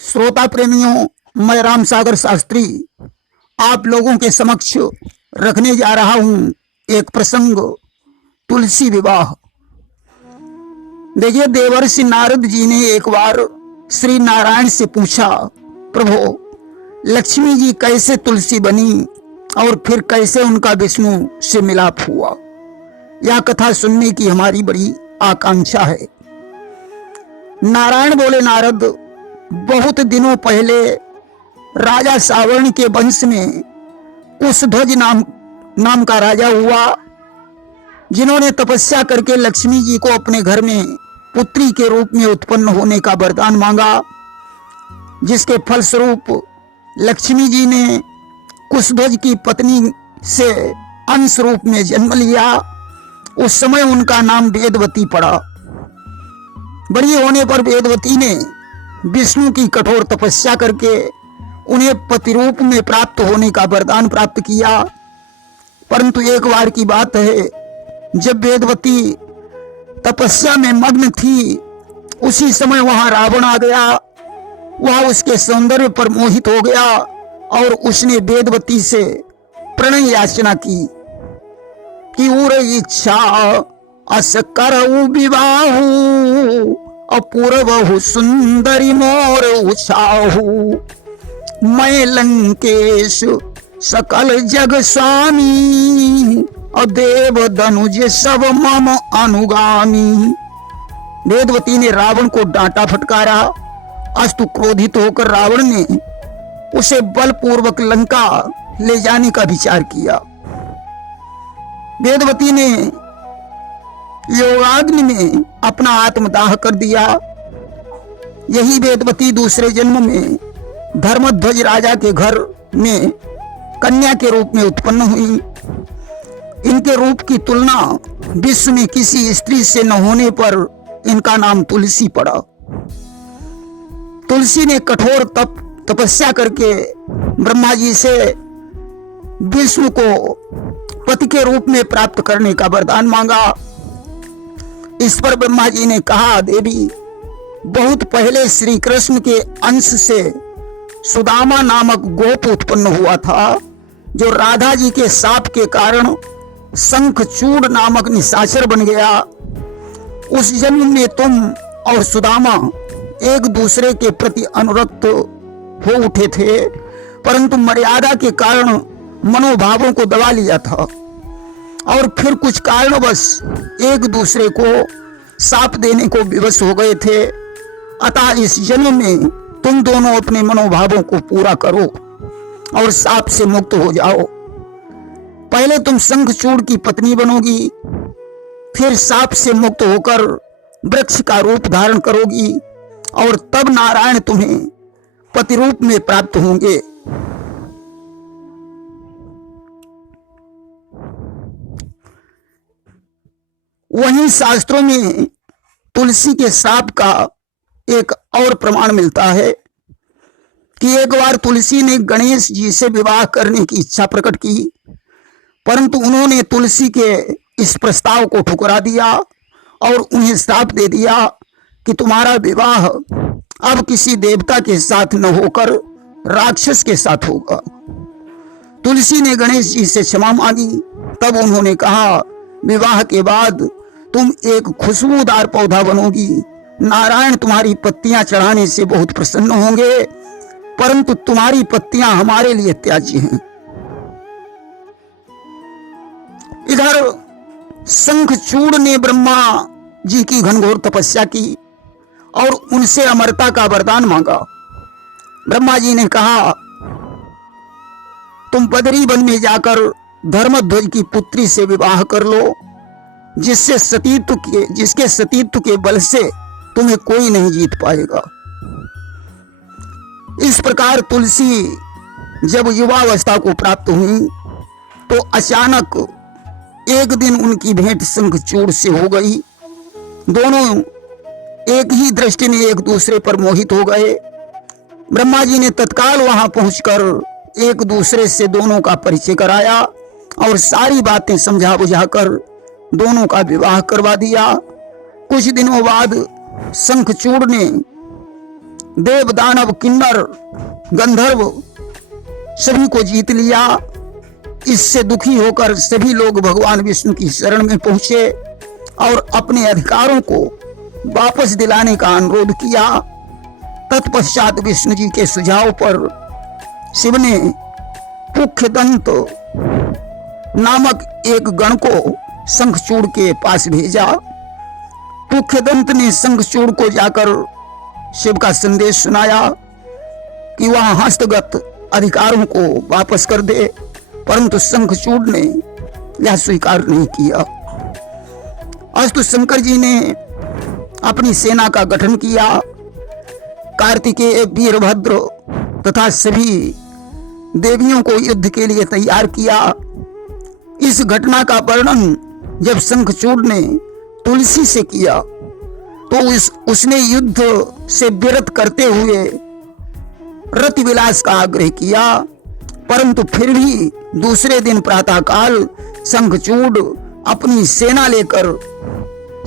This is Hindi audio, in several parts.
श्रोता प्रेमियों, मैं राम सागर शास्त्री आप लोगों के समक्ष रखने जा रहा हूं एक प्रसंग, तुलसी विवाह। देखिए, देवर्षि नारद जी ने एक बार श्री नारायण से पूछा, प्रभु लक्ष्मी जी कैसे तुलसी बनी और फिर कैसे उनका विष्णु से मिलाप हुआ। यह कथा सुनने की हमारी बड़ी आकांक्षा है। नारायण बोले, नारद, बहुत दिनों पहले राजा सावर्ण के वंश में कुशध्वज नाम का राजा हुआ, जिन्होंने तपस्या करके लक्ष्मी जी को अपने घर में पुत्री के रूप में उत्पन्न होने का वरदान मांगा, जिसके फलस्वरूप लक्ष्मी जी ने कुशध्वज की पत्नी से अंश रूप में जन्म लिया। उस समय उनका नाम वेदवती पड़ा। बड़ी होने पर वेदवती ने विष्णु की कठोर तपस्या करके उन्हें पति रूप में प्राप्त होने का वरदान प्राप्त किया। परंतु एक बार की बात है, जब वेदवती तपस्या में मग्न थी, उसी समय वहां रावण आ गया। वह उसके सौंदर्य पर मोहित हो गया और उसने वेदवती से प्रणय याचना की कि उर इच्छा अस करऊ विवाहु अपूर्वहु सुंदरी मोर उछाहु मैं लंकेश सकल जग स्वामी अदेव धनुज सब मम अनुगामी। वेदवती ने रावण को डांटा फटकारा। अस्तु क्रोधित होकर रावण ने उसे बलपूर्वक लंका ले जाने का विचार किया। वेदवती ने योगाग्नि में अपना आत्मदाह कर दिया। यही वेदवती दूसरे जन्म में धर्मध्वज राजा के घर में कन्या के रूप में उत्पन्न हुई। इनके रूप की तुलना विश्व में किसी स्त्री से न होने पर इनका नाम तुलसी पड़ा। तुलसी ने कठोर तपस्या करके ब्रह्मा जी से विष्णु को पति के रूप में प्राप्त करने का वरदान मांगा। इस पर ब्रह्मा जी ने कहा, देवी, बहुत पहले श्री कृष्ण के अंश से सुदामा नामक गोप उत्पन्न हुआ था, जो राधा जी के शाप के कारण शंखचूड़ नामक निशाचर बन गया। उस जन्म में तुम और सुदामा एक दूसरे के प्रति अनुरक्त हो उठे थे, परंतु मर्यादा के कारण मनोभावों को दबा लिया था और फिर कुछ कारणवश एक दूसरे को शाप देने को विवश हो गए थे। अतः इस जन्म में तुम दोनों अपने मनोभावों को पूरा करो और शाप से मुक्त हो जाओ। पहले तुम शंखचूड़ की पत्नी बनोगी, फिर शाप से मुक्त होकर वृक्ष का रूप धारण करोगी और तब नारायण तुम्हें पति रूप में प्राप्त होंगे। वहीं शास्त्रों में तुलसी के श्राप का एक और प्रमाण मिलता है कि एक बार तुलसी ने गणेश जी से विवाह करने की इच्छा प्रकट की, परंतु उन्होंने तुलसी के इस प्रस्ताव को ठुकरा दिया और उन्हें श्राप दे दिया कि तुम्हारा विवाह अब किसी देवता के साथ न होकर राक्षस के साथ होगा। तुलसी ने गणेश जी से क्षमा मांगी। तब उन्होंने कहा, विवाह के बाद तुम एक खुशबूदार पौधा बनोगी। नारायण तुम्हारी पत्तियां चढ़ाने से बहुत प्रसन्न होंगे, परंतु तुम्हारी पत्तियां हमारे लिए त्याज्य हैं। इधर शंखचूड़ ने ब्रह्मा जी की घनघोर तपस्या की और उनसे अमरता का वरदान मांगा। ब्रह्मा जी ने कहा, तुम बदरी वन में जाकर धर्मध्वज की पुत्री से विवाह कर लो, जिसके सतीत्व के बल से तुम्हें कोई नहीं जीत पाएगा। इस प्रकार तुलसी जब युवावस्था को प्राप्त हुई तो अचानक एक दिन उनकी भेंट शंखचूड़ से हो गई। दोनों एक ही दृष्टि में एक दूसरे पर मोहित हो गए। ब्रह्मा जी ने तत्काल वहां पहुंचकर एक दूसरे से दोनों का परिचय कराया और सारी बातें समझा बुझाकर दोनों का विवाह करवा दिया। कुछ दिनों बाद शंखचूड़ ने देव दानव किन्नर गंधर्व सभी को जीत लिया। इससे दुखी होकर सभी लोग भगवान विष्णु की शरण में पहुंचे और अपने अधिकारों को वापस दिलाने का अनुरोध किया। तत्पश्चात विष्णु जी के सुझाव पर शिव ने पुख्यदंत नामक एक गण को शंखचूड़ के पास भेजा। पुख्यदंत ने शंखचूड़ को जाकर शिव का संदेश सुनाया कि वह हस्तगत अधिकारों को वापस कर दे, परंतु शंखचूड़ ने यह स्वीकार नहीं किया। अस्तु शंकर जी ने अपनी सेना का गठन किया। कार्तिकेय, वीरभद्र तथा सभी देवियों को युद्ध के लिए तैयार किया। इस घटना का वर्णन जब शंखचूड़ ने तुलसी से किया तो उसने युद्ध से विरत करते हुए रति विलास का आग्रह किया, परंतु फिर भी दूसरे दिन प्रातःकाल शंखचूड़ अपनी सेना लेकर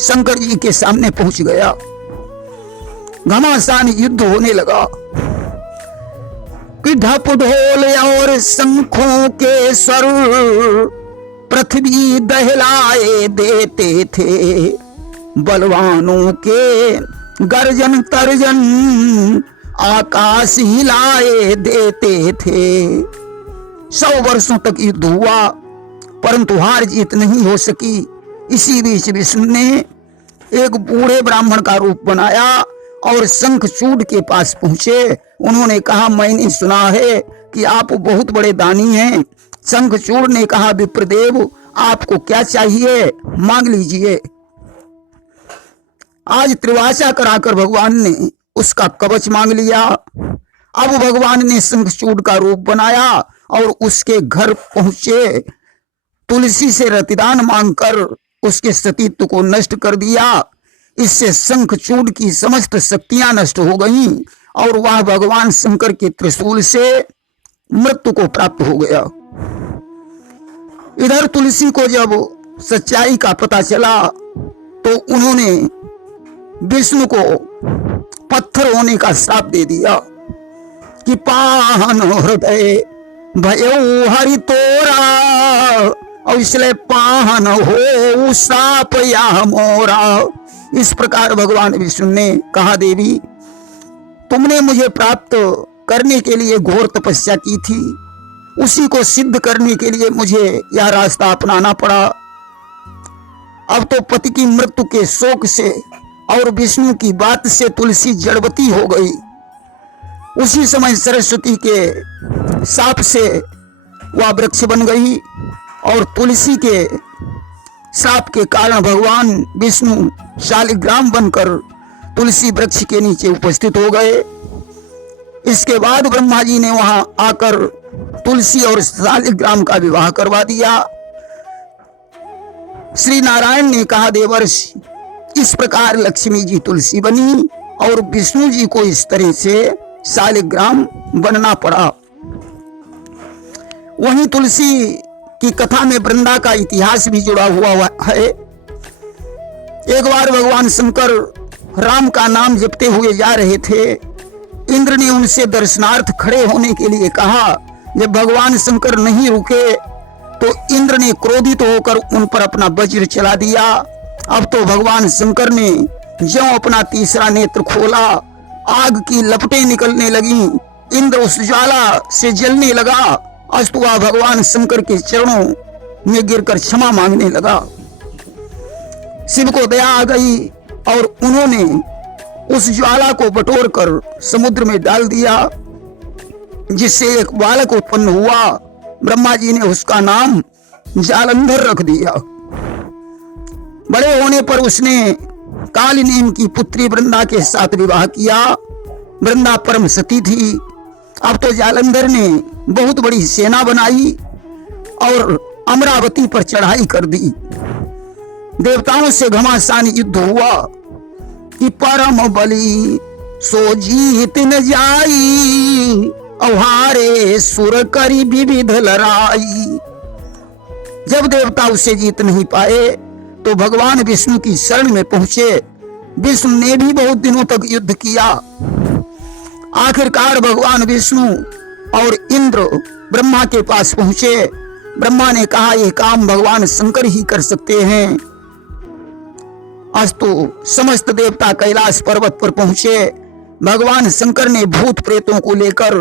शंकर जी के सामने पहुंच गया। घमासान युद्ध होने लगा कि ढप ढोल और शंखों के स्वर पृथ्वी दहलाए देते थे, बलवानों के गर्जन तर्जन आकाश हिलाए देते थे। 100 वर्षों तक युद्ध हुआ, परंतु हार जीत नहीं हो सकी। इसी बीच विष्णु ने एक बूढ़े ब्राह्मण का रूप बनाया और शंखचूड़ के पास पहुंचे। उन्होंने कहा, मैंने सुना है कि आप बहुत बड़े दानी हैं। शंखचूड़ ने कहा, विप्रदेव आपको क्या चाहिए, मांग लीजिए। आज त्रिवाचा कराकर भगवान ने उसका कवच मांग लिया। अब भगवान ने शंखचूड़ का रूप बनाया और उसके घर पहुंचे। तुलसी से रतिदान मांगकर उसके सतीत्व को नष्ट कर दिया। इससे शंखचूड़ की समस्त शक्तियां नष्ट हो गईं और वह भगवान शंकर के त्रिशूल से मृत्यु को प्राप्त हो गया। इधर तुलसी को जब सच्चाई का पता चला तो उन्होंने विष्णु को पत्थर होने का श्राप दे दिया कि पाहन हृदय भयो हरि तोरा, और इसलिए पाहन हो श्राप या मोरा। इस प्रकार भगवान विष्णु ने कहा, देवी तुमने मुझे प्राप्त करने के लिए घोर तपस्या की थी, उसी को सिद्ध करने के लिए मुझे यह रास्ता अपनाना पड़ा। अब तो पति की मृत्यु के शोक से और विष्णु की बात से तुलसी जड़वती हो गई। उसी समय सरस्वती के शाप से वह वृक्ष बन गई और तुलसी के श्राप के कारण भगवान विष्णु शालिग्राम बनकर तुलसी वृक्ष के नीचे उपस्थित हो गए। इसके बाद ब्रह्मा जी ने वहां आकर तुलसी और शालिग्राम का विवाह करवा दिया। श्री नारायण ने कहा, देवर्षि इस प्रकार लक्ष्मी जी तुलसी बनी और विष्णु जी को इस तरह से शालिग्राम बनना पड़ा। वहीं तुलसी की कथा में वृंदा का इतिहास भी जुड़ा हुआ है। एक बार भगवान शंकर राम का नाम जपते हुए जा रहे थे। इंद्र ने उनसे दर्शनार्थ खड़े होने के लिए कहा। जब भगवान शंकर नहीं रुके तो इंद्र ने क्रोधित होकर उन पर अपना वज्र चला दिया। अब तो भगवान शंकर ने ज्यों अपना तीसरा नेत्र खोला, आग की लपटें निकलने लगी। इंद्र उस ज्वाला से जलने लगा। अस्तु वह भगवान शंकर के चरणों में गिरकर क्षमा मांगने लगा। शिव को दया आ गई और उन्होंने उस ज्वाला को बटोरकर समुद्र में डाल दिया, जिससे एक बालक उत्पन्न हुआ। ब्रह्मा जी ने उसका नाम जालंधर रख दिया। बड़े होने पर उसने कालिनेम की पुत्री वृंदा के साथ विवाह किया। वृंदा परम सती थी। अब तो जालंधर ने बहुत बड़ी सेना बनाई और अमरावती पर चढ़ाई कर दी। देवताओं से घमासान युद्ध हुआ कि परम बली सो जीत न जाई, अवहारे सुर करी विविध लड़ाई। जब देवता उसे जीत नहीं पाए तो भगवान विष्णु की शरण में पहुंचे। विष्णु ने भी बहुत दिनों तक युद्ध किया, आखिरकार भगवान विष्णु और इंद्र ब्रह्मा के पास पहुंचे। ब्रह्मा ने कहा यह काम भगवान शंकर ही कर सकते हैं। अस्तु समस्त देवता कैलाश पर्वत पर पहुंचे। भगवान शंकर ने भूत प्रेतों को लेकर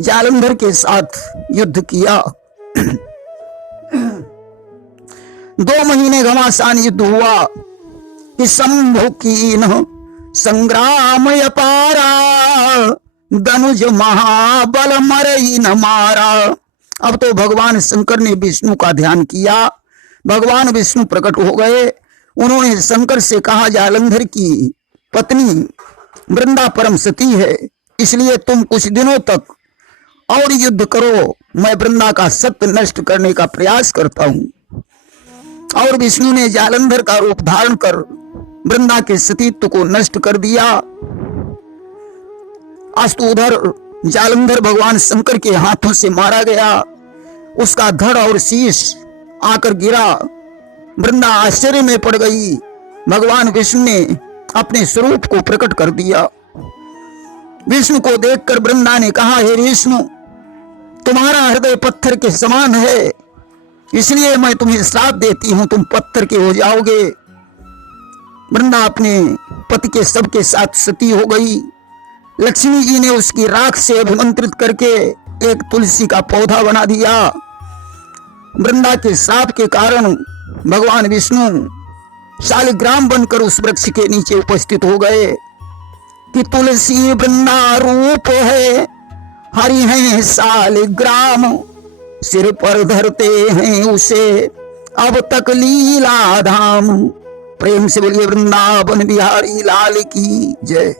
जालंधर के साथ युद्ध किया। 2 महीने घमासान युद्ध हुआ कि शंभु कीन संग्राम अपारा, धनुज महाबल मरई न मारा। अब तो भगवान शंकर ने विष्णु का ध्यान किया। भगवान विष्णु प्रकट हो गए। उन्होंने शंकर से कहा जालंधर की पत्नी वृंदा परम सती है, इसलिए तुम कुछ दिनों तक और युद्ध करो, मैं वृंदा का सत्य नष्ट करने का प्रयास करता हूं। और विष्णु ने जालंधर का रूप धारण कर वृंदा के सतीत्व को नष्ट कर दिया। अस्तु उधर जालंधर भगवान शंकर के हाथों से मारा गया। उसका धड़ और शीश आकर गिरा। वृंदा आश्चर्य में पड़ गई। भगवान विष्णु ने अपने स्वरूप को प्रकट कर दिया। विष्णु को देखकर वृंदा ने कहा, हे विष्णु, तुम्हारा हृदय पत्थर के समान है, इसलिए मैं तुम्हें श्राप देती हूं, तुम पत्थर के हो जाओगे। वृंदा अपने पति के शव के साथ सती हो गई। लक्ष्मी जी ने उसकी राख से अभिमंत्रित करके एक तुलसी का पौधा बना दिया। वृंदा के श्राप के कारण भगवान विष्णु शालिग्राम बनकर उस वृक्ष के नीचे उपस्थित हो गए कि तुलसी वृंदा रूप है, हरि हैं शालिग्राम, सिर पर धरते हैं उसे अब तक लीला धाम। प्रेम से बोलिए वृंदावन बिहारी लाल की जय।